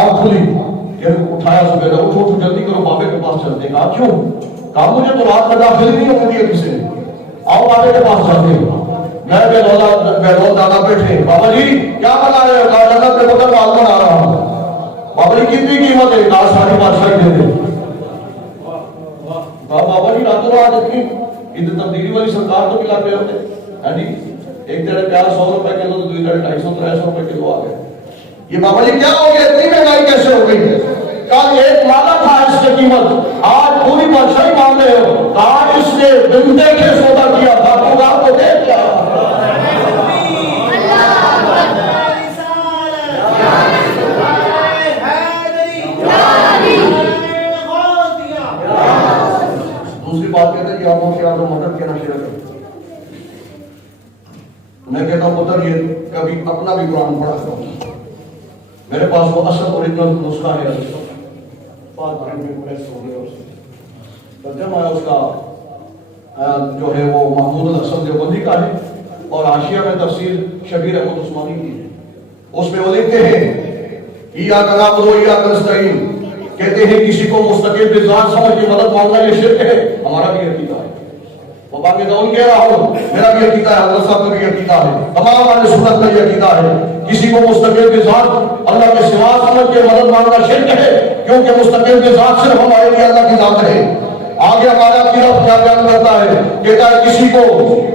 آنکھ کھلی, اٹھایا زبیدہ, اٹھو جلدی کرو بابے کے پاس چلتے. کہا کیوں؟ کہا مجھے تو رات میں داخل نہیں ہونے دیا کسی نے, آؤ بابے کے پاس چلتے. میں بہلول دادا بیٹھے, بابا جی کیا بنا رہے ہو؟ کہا جنت میں پتر مال بنا رہا ہوں. بابا جی کتنی قیمت ہے؟ کہا 5.5 دے دے. بابا جی راتوں رات اتنی تبدیلی والی سرکار تو ملا پہ ہوتے ہیں جی. ایک تیرے پیاز 100 روپے کلو, تو دوسرے 250-300 روپے کلو آ گئے. یہ بابا جی کیا ہو گیا, اتنی مہنگائی کیسے ہو گئی؟ کہا ایک مالا تھا اس کی قیمت, آج پوری بادشاہی مان رہے ہو. کہا اس نے بن دیکھے سودا کیا تھا, تو آپ کو دیکھ کیا. دوسری بات کہتے ہیں کہ آنکھوں سے آنکھوں مدد کے نشے رکھیں. میں کہتا ہوں پتر یہ کبھی اپنا بھی قرآن پڑھا کرو. میرے پاس وہ اصل اوریجنل نسخہ ہے, ترجمہ ہے اس کا جو ہے وہ محمود الحسن دیوبندی کا ہے, اور حاشیہ میں تفسیر شبیر احمد عثمانی کی ہے. اس میں وہ لکھتے ہیں ایاک نعبد و ایاک نستعین, کہتے ہیں کسی کو مستقل بذات سمجھ کے مدد مانگنا یہ شرک ہے. ہمارا بھی عقیدہ ہے, وہ باقی دون کہہ رہا ہوں, میرا بھی عقیدہ ہے, حضرت صاحب کا بھی عقیدہ ہے, تمام اہل سنت کا یہ عقیدہ ہے. کسی کو مستقل بذات اللہ کے سوا سمجھ کے مدد مانگنا شرک ہے, کیونکہ مستقل بذات صرف ہمارے لیے اللہ کی ذات ہے. آگے ہمارا عقیدہ کیا بیان کرتا ہے, کہتا ہے کسی کو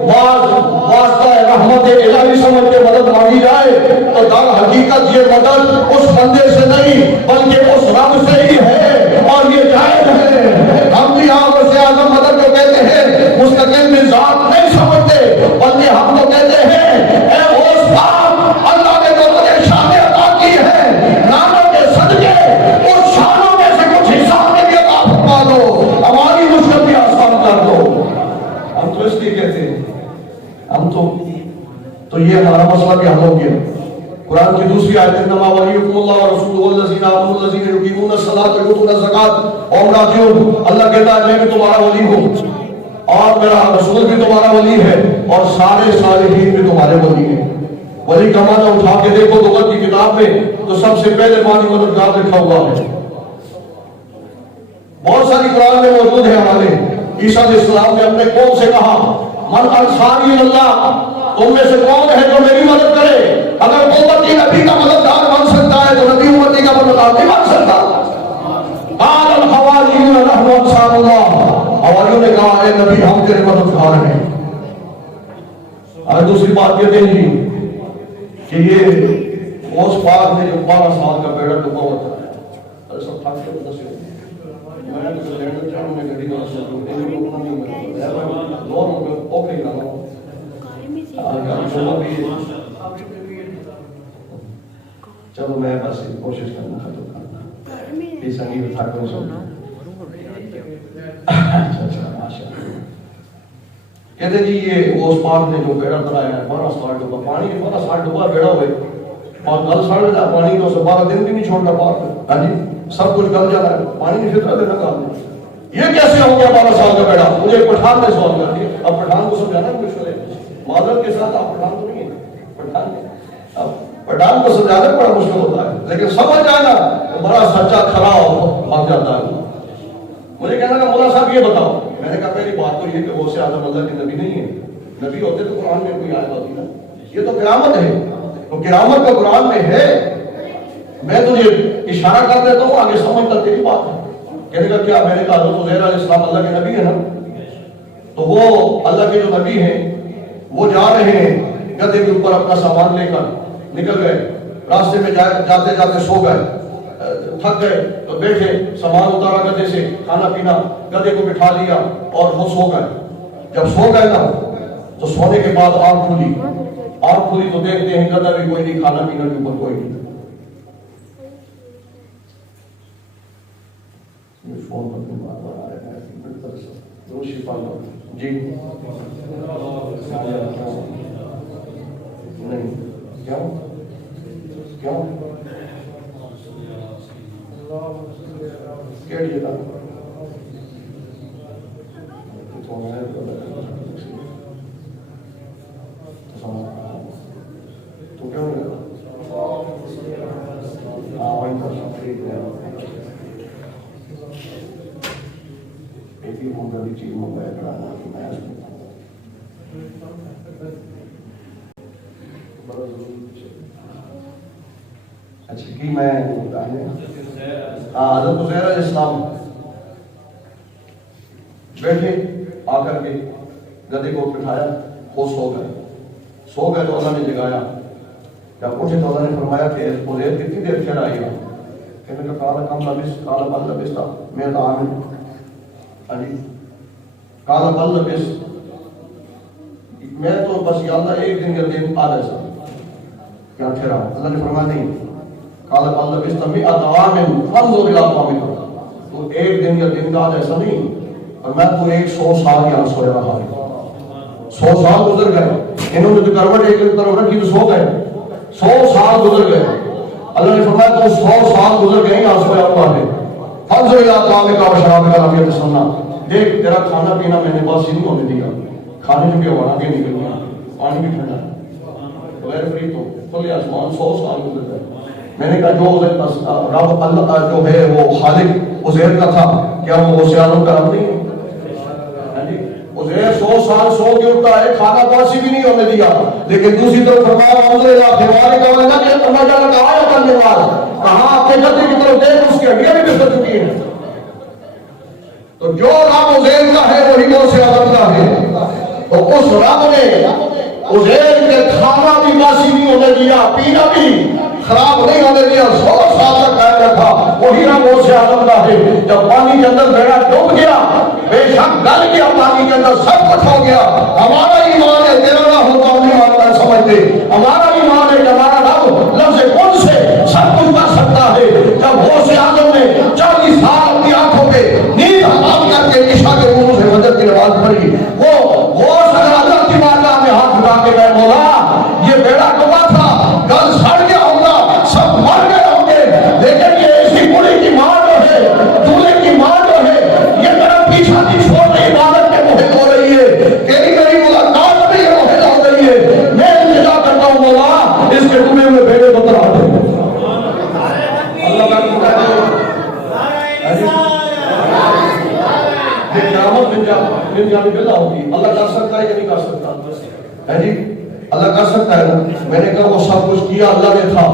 واسطہ رحمت الہی سمجھ کے مدد مانگی جائے تو در حقیقت یہ مدد اس بندے سے نہیں بلکہ اس رب سے ہی ہے, اور یہ جائز ہے. ہم بھی آپ سے اعظم مدد کو کہتے ہیں مستقل بذات نہیں سمجھتے, بلکہ ہم تو کہتے ہیں اے غوث پاک, اللہ نے تو مجھے شان عطا کی ہے, ناموں کے صدقے اس شانوں میں سے کچھ حصہ میرے عطا فرما دو, ہماری مشکل بھی آسان کر دو. ہم تو اس لیے کہتے ہیں, ہم تو یہ ہمارا مسئلہ بھی حل ہو گیا. قرآن کی دوسری آیت انما ولیکم اللہ ورسولہ والذین آمنوا الذین یقیمون الصلاۃ ویؤتون الزکاۃ. اور ناتیوں, اللہ کہتا ہے میں بھی تمہارا ولی ہوں, اور میرا رسول بھی تمہارا ولی ہے, اور سارے صالحین بھی تمہارے ولی ہیں. ولی کا معنی اٹھا کے دیکھو لغت کی کتاب میں تو سب سے پہلے معنی مددگار لکھا ہوا ہے. بہت ساری قرآن میں موجود ہے ہمارے. عیسیٰ علیہ السلام نے اپنے قوم سے کہا من انصاری اللہ, تم میں سے کون ہے جو میری مدد کرے؟ اگر امتی نبی کا مددگار بن سکتا ہے تو نبی امتی کا مددگار نہیں بن سکتا. قال الحواریون نحن انصار اللہ, حواریوں نے کہا اے نبی ہم تیرے مددگار ہیں. اور دوسری بات یہ دیکھیے کہ یہ اس پاک نے جو 12 سال کا بیڑا ڈوبا ہوا تھا, ارے سب تھک کے بدل سے میں نے تو لینڈر چاہوں میں گھڑی کا سر چلو میں بس کوشش کرنا ختم کرنا یہ سنگیت تھا کوئی سننا اچھا کہتے جی یہ اس پاک نے جو بیڑا بنایا ہے 12 سال ڈوبا پانی 12 سال ڈوبا بیڑا ہوئے اور گل سڑ جاتا پانی تو 12 دن بھی نہیں چھوڑتا پاک ہاں جی سب کچھ گل جاتا ہے پانی نہیں فطرت دینا کام یہ کیسے ہو گیا 12 سال کا بیڑا مجھے پٹھان نے سوال کر دیا اب پٹھان کو سمجھانا مشکل ہے معذرت کے ساتھ آپ پٹھان تو نہیں ہے پٹھان کو سمجھانا بڑا مشکل ہوتا ہے لیکن سمجھ جانا تو بڑا سچا کھڑا بھاگ جاتا ہے مجھے کہنا کہ مولا صاحب یہ بتاؤ میں نے کہا پہلی بات تو یہ کہ وہ سے اعظم اللہ کے نبی نہیں ہے نبی ہوتے تو قرآن میں کوئی آیت ہوتی نا یہ تو قیامت ہے تو قیامت کا قرآن میں ہے میں تجھے اشارہ کر دیتا ہوں آگے سمجھتا تیری بات ہے کہنے کا کیا میں نے کہا حضرت عزیر علیہ السلام اللہ کے نبی ہے نا تو وہ اللہ کے جو نبی ہیں وہ جا رہے ہیں گدھے کے اوپر اپنا سامان لے کر نکل گئے راستے میں جاتے جاتے سو گئے تھک گئے تو بیٹھے سامان اتارا گدھے سے کھانا پینا گدھے کو بٹھا لیا اور وہ سو گئے جب سو گئے نا تو سونے کے بعد آنکھ کھلی تو دیکھتے ہیں گدھا بھی کوئی نہیں کھانا پینا کے اوپر کوئی نہیں فون پر بات آ رہا ہے جی نہیں کیوں کیوں کیڑی تھا تو کیوں نہیں ہاں وہیں پر ٹھیک ہے ایک ہی ہوں گی چیز موبائل کرانا کہ میں اچھا کی میں حضرت عزیر علیہ السلام بیٹھے آ کر کے گدھے کو بٹھایا وہ سو گئے تو اللہ نے جگایا جب اٹھے تو اللہ نے فرمایا کہ عزیر کتنی دیر چڑھ آئی گا کہنے کا کالا کم لبس کالا بل لبس تھا میں تو عامل کالا بل لبس میں تو بس یا اللہ ایک دن یا دن آدھا سا کیا ٹھہرا اللہ نے فرمایا نہیں کالا بل لبس تھا میں اتعام فانظر الی طعامک تو ایک دن یا دن کا آدھا ایسا نہیں اور میں تو 100 سال یہاں سویا رہا 100 سال گزر گئے انہوں نے تو کروٹ ایک طرف رکھی تو سو گئے 100 سال گزر گئے اللہ نے فرمایا تو 100 سال گزر گئے یہاں سویا ہوا ہے فانظر الی طعامک و شرابک لم یتسنہ دیکھ تیرا کھانا پینا میں نے باسی نہیں ہونے دیا کھانے میں بھی ہوا آگے نکل گیا پانی بھی ٹھنڈا بغیر فری تو کھلے آسمان 100 سال گزر گئے میں نے کہا جو رب اللہ جو ہے وہ خالق عزیر کا تھا کیا وہ غوث اعظم کا رب نہیں ہے عزیر 100 سال سو کے اٹھتا ہے کھانا باسی بھی نہیں ہونے دیا لیکن دوسری طرف فرمایا فانظر الی ثمارک ولم یجعل آیۃ للناس کہاں اپنے گدھے کی طرف دیکھ اس کی ہڈیاں بھی بکھر چکی ہیں تو جو رب عزیر کا ہے وہی غوث اعظم کا ہے تو اس رب نے عزیر کے کھانا بھی باسی نہیں ہونے دیا پینا بھی خراب نہیں ہونے دیا 100 سال تک قائم رکھا وہی رب غوث اعظم کا ہے جب پانی کے اندر بیڑا ڈوب گیا بے شک گل گیا پانی کے اندر سب کچھ ہو گیا ہمارا ایمان ہے تیرا نہ ہوتا ہم نہیں مانتا سمجھتے ہمارا ایمان ہے کہ ہمارا رب لفظ کن سے سب کچھ کر سکتا ہے جب غوث اعظم نے 40 سال اپنی آنکھوں پہ نیند حرام کر کے عشاء کے وضو سے فجر کی نماز پڑھی وہ غوث اللہ کی بارگاہ میں ہاتھ اٹھا کے کہے مولا یہ بیڑا ڈوبا تھا گل سڑ گیا ہوگا سب مر گئے ہوں گے لیکن یہ ایسی بڑی کی ماں جو ہے دولے کی ماں جو ہے یہ میرا پیچھا نہیں چھوڑ رہی عبادت کے محب ہو رہی ہے تیری میری ملاقات میں یہ محب ہو رہی ہے میں انتظار کرتا ہوں مولا اس کے ڈوبے ہوئے بیڑے کو ترا دے اللہ کا ہوتی اللہ کر سکتا ہے یا نہیں کر سکتا ہے جی اللہ کر سکتا ہے نا میں نے کہا وہ سب کچھ کیا اللہ نے تھا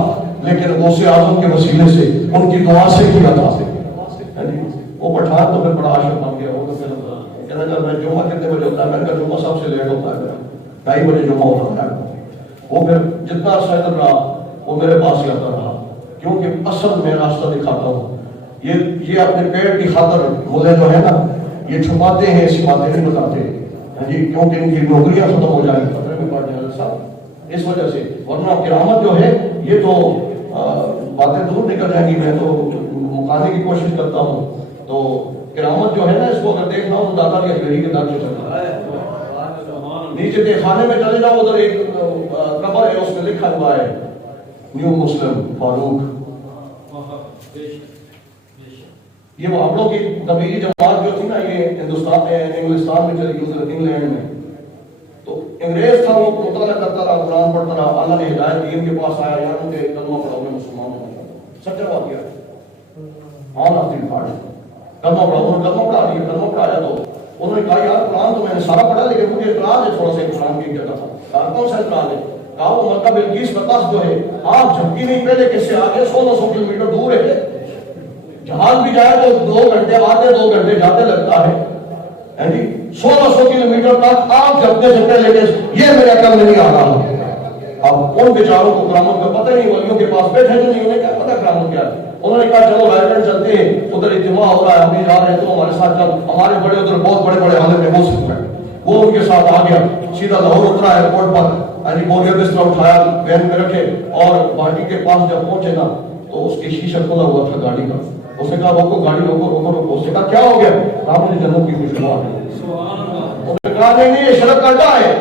لیکن غوث اعظم کے وسیلے سے ان کی دعا سے کیا تھا وہ پٹھان تو پھر بڑا عاشق بن گیا وہ تو پھر کہنا جب میں جمعہ کتنے بجے ہوتا ہے میں نے کہا جمعہ سب سے لیٹ ہوتا ہے 2:30 بجے جمعہ ہوتا ہے وہ پھر جتنا عرصہ رہا وہ میرے پاس ہی آتا رہا کیونکہ اصل میں راستہ دکھاتا ہوں یہ اپنے پیٹ کی خاطر مجھے جو ہے نا یہ چھپاتے ہیں ایسی باتیں نہیں بتاتے جی کیونکہ ان کی نوکریاں ختم ہو جائیں میں پڑھ جائے صاحب اس وجہ سے، ورنہ قیامت جو ہے یہ تو باتیں دور نکل جائیں گی. میں تو مکانے کی کوشش کرتا ہوں. تو قیامت جو ہے نا، اس کو اگر دیکھنا ہو تو داتا کی اجمیری کے در سے چلتا ہے. نیچے کے خانے میں چلے جاؤ، ادھر ایک قبر ہے، اس میں لکھا ہوا ہے نیو مسلم فاروق. یہ وہ ہم لوگ کی تبلیغی جماعت جو تھی نا، یہ ہندوستان میں انگلستان میں چلی گئی، انگلینڈ میں. تو انگریز تھا، وہ مطالعہ کرتا رہا، قرآن پڑھتا رہا، اللہ نے ہدایت دی، ان کے پاس آیا یار ان کے کلمہ پڑھاؤ گے مسلمان ہو گیا. سچا بات کیا آن آف دی پارٹ کلمہ پڑھاؤ. انہوں نے کلمہ پڑھا دیا، کلمہ پڑھایا تو انہوں نے کہا یار قرآن تو میں نے سارا پڑھا لیکن مجھے اعتراض ہے تھوڑا سا قرآن کی جگہ تھا. کہا کون سا اعتراض ہے؟ کہا وہ مکہ بلقیس کا تخت جو ہے، آپ جھپکی نہیں پہلے کس سے آگے 1600 کلومیٹر دور ہے، جہاز بھی جائے تو 2 گھنٹے آتے 2 گھنٹے جاتے لگتا ہے. 1600 کلومیٹر تک آپ جھپکے سے پہلے یہ میرے عقل میں نہیں آ رہا. اب ان بیچاروں کو کرامت کا پتہ نہیں، ولیوں کے پاس بیٹھے تو نہیں، انہیں کیا پتہ کرامت کیا ہے. انہوں نے کہا چلو رائٹن چلتے ہیں، ادھر اجتماع ہو رہا ہے، ہم جا رہے ہیں تو ہمارے ساتھ چل. ہمارے بڑے ادھر بہت بڑے بڑے عالم ہیں، وہ سکتے ہیں. وہ ان کے ساتھ آ گیا، سیدھا لاہور اترا ایئرپورٹ پر. بوریا بستر اٹھایا، وین میں رکھے، اور باٹی کے پاس جب پہنچے نا تو اس کی شیشہ کھلا ہوا تھا گاڑی کا. اس نے کہا روکو گاڑی، روکو روکو روکو. اس نے کہا کیا ہو گیا؟ کہا مجھے جنت کی خوشبو آ گئی. اس نے کہا نہیں نہیں یہ شرک کا اڈا ہے.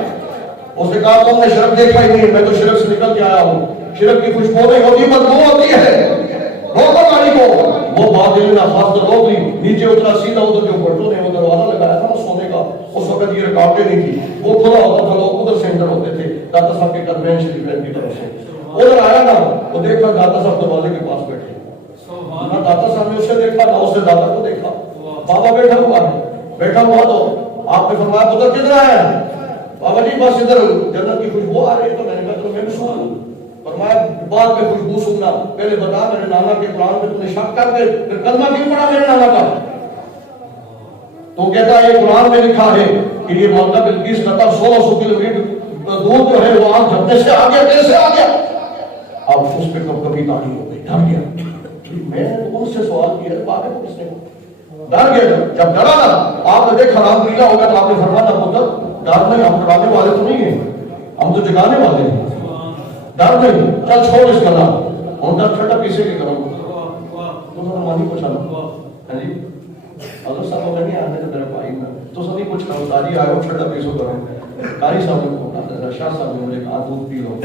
اس نے کہا تم نے شرک دیکھا ہی نہیں، میں تو شرک سے نکل کے آیا ہوں. شرک کی خوشبو نہیں ہوتی، بدبو ہوتی ہے. روکو گاڑی کو. وہ بات دل نہ خاص تو روک لی. نیچے اترا، سیدھا ادھر جو بٹوں نے وہ دروازہ لگایا تھا نا سونے کا، اس وقت یہ رکاوٹیں نہیں تھی، وہ کھلا ہوتا تھا، لوگ ادھر سے اندر ہوتے تھے داتا صاحب کے قدمین شریف کی طرف سے. ادھر آیا نا، وہ دیکھا داتا صاحب دروازے کے پاس بیٹھے. نہ داتا صاحب نے اسے دیکھا نہ اس نے داتا کو دیکھا. بابا بیٹھا ہوا ہے. بیٹھا ہوا تو آپ نے فرمایا ادھر کدھر آیا ہے؟ بابا جی بس ادھر جنت کی خوشبو آ رہی ہے. تو میں نے کہا چلو میں بھی سن لوں. فرمایا بعد میں خوشبو سننا، پہلے بتا میرے نانا کے قرآن میں تم نے شک کر کے پھر کلمہ کیوں پڑھا میرے نانا کا؟ تو کہتا ہے یہ قرآن میں لکھا ہے کہ یہ مکہ بلقیس کا تخت 1600 کلومیٹر دور جو ہے وہ آگ جھپنے سے آ گیا. کیسے آ گیا؟ اب اس پہ کبھی تاریخ ہو گئی، ڈر گیا. میں نے ان سے سوال کیا بابے کو کس نے ڈر گیا. جب ڈرا نا آپ نے دیکھا رام لیلا ہوگا تو آپ نے فرمایا تھا پتر ڈر نہیں، ہم ڈرانے والے تو نہیں ہیں، ہم تو جگانے والے ہیں. ڈر نہیں، چل چھوڑ اس کا نام. ہوں ڈر چھٹا پیسے کے کروں مانی کو چلو. ہاں جی حضرت صاحب میں نہیں آنے تو میرے بھائی میں تو سبھی کچھ کرو تاجی آئے ہو چھٹا پیسوں کرو. قاری صاحب نے شاہ صاحب نے مجھے کہا دودھ پی لو،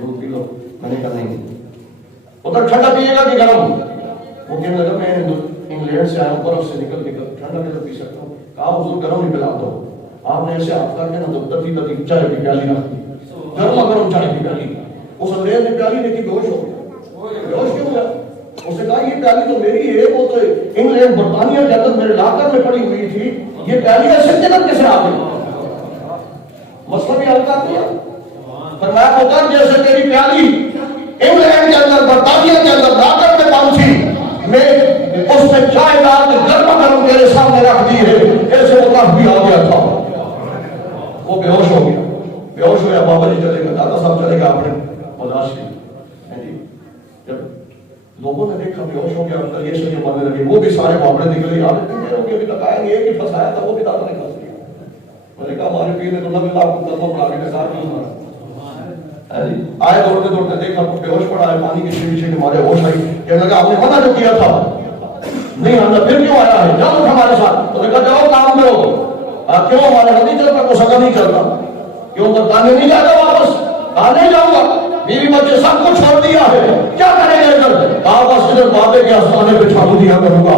دودھ پی لو. میں نے کہا نہیں ادھر ٹھنڈا پیے گا کہ گرم؟ وہ کہنے لگا میں انگلینڈ سے آیا ہوں، برف سے نکل ٹھنڈا نہیں پی سکتا ہوں. کہا حضور گرم نہیں پلاتا ہوں. آپ نے ایسے ہاتھ کر کے نا تو تتی چائے کی پیالی رکھ دی، گرم گرم چائے کی پیالی. اس انگریز نے پیالی دیکھی بے ہوش ہو گیا. بے ہوش کیوں ہوا؟ اس نے کہا یہ پیالی تو میری ہے، وہ تو انگلینڈ برطانیہ کے اندر میرے لاکر میں پڑی ہوئی تھی، یہ پیالی ایسے جنت کیسے آ گئی؟ مسئلہ بھی حل کر دیا. فرمایا پتر جیسے تیری پیالی انگلینڈ کے اندر برطانیہ کے اندر لاکر میں پہنچی، میں اس میں چائے ڈال کے گرم گرم تیرے سامنے رکھ دی ہے، ایسے وہ کافی بھی آ گیا تھا. وہ بے ہوش ہو گیا. بے ہوش ہوا. بابا جی چلے گا، دادا صاحب چلے گا، آپ نے برداشت کی. جب لوگوں نے دیکھا بے ہوش ہو گیا، یہ سوچے مرنے لگے. وہ بھی سارے معاملے نکلے، ابھی تک آئے گے، ایک ہی پھنسایا تھا، وہ بھی دادا نے پھنس لیا. میں نے کہا ہمارے پیر نے تو نبی اللہ کو کلمہ پڑھا کے نثار نہیں مارا. آئے دوڑتے دوڑتے دیکھا بے ہوش پڑا ہے، پانی کی چھینی چھینی مارے ہوش آئی. کہنے لگا آپ نے منع جو کیا تھا نہیں آنا، پھر کیوں آیا ہے؟ جاؤ ہمارے ساتھ. تو نے کہا جاؤ کام کرو. کیوں ہمارے ہاتھ نہیں چلتا؟ کوئی سگا نہیں چلتا. کیوں برطانیہ نہیں جاتا واپس؟ نہیں جاؤں گا، بیوی بچے سب کو چھوڑ دیا ہے، کیا کریں گے ادھر؟ کہا بس ادھر بابے کے آستانے پہ چھاپو دیا کروں گا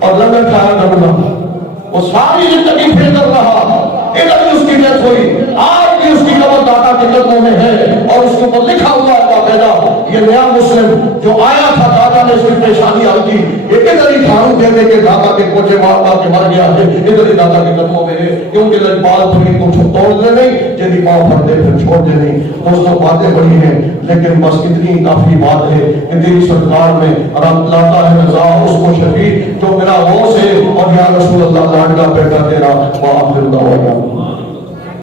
اور لنگر کھایا کروں گا. وہ ساری زندگی پھر کر رہا، ادھر بھی اس کی ڈیتھ ہوئی. آج بھی اس کی قبر داتا کے قدموں میں ہے اور اس کے اوپر لکھا ہوا ہے باقاعدہ یہ نیا مسلم جو آیا تھا داتا نے اس کی پریشانی حل کی. یہ ادھر ہی کھانوں دینے کے داتا کے کوچے مار مار کے مر گیا ہے، ادھر ہی داتا کے قدموں میں ہے. کیونکہ بال پھری کو توڑ دے نہیں، جدی پاؤں پھڑ دے پھر چھوڑ دے نہیں. دوستوں باتیں بڑی ہیں لیکن بس اتنی کافی بات ہے کہ تیری سرکار میں رب لاتا ہے رضا اس کو شفیع جو میرا غوث ہے اور یا رسول اللہ لاڈلا بیٹا تیرا وآخر دعوانا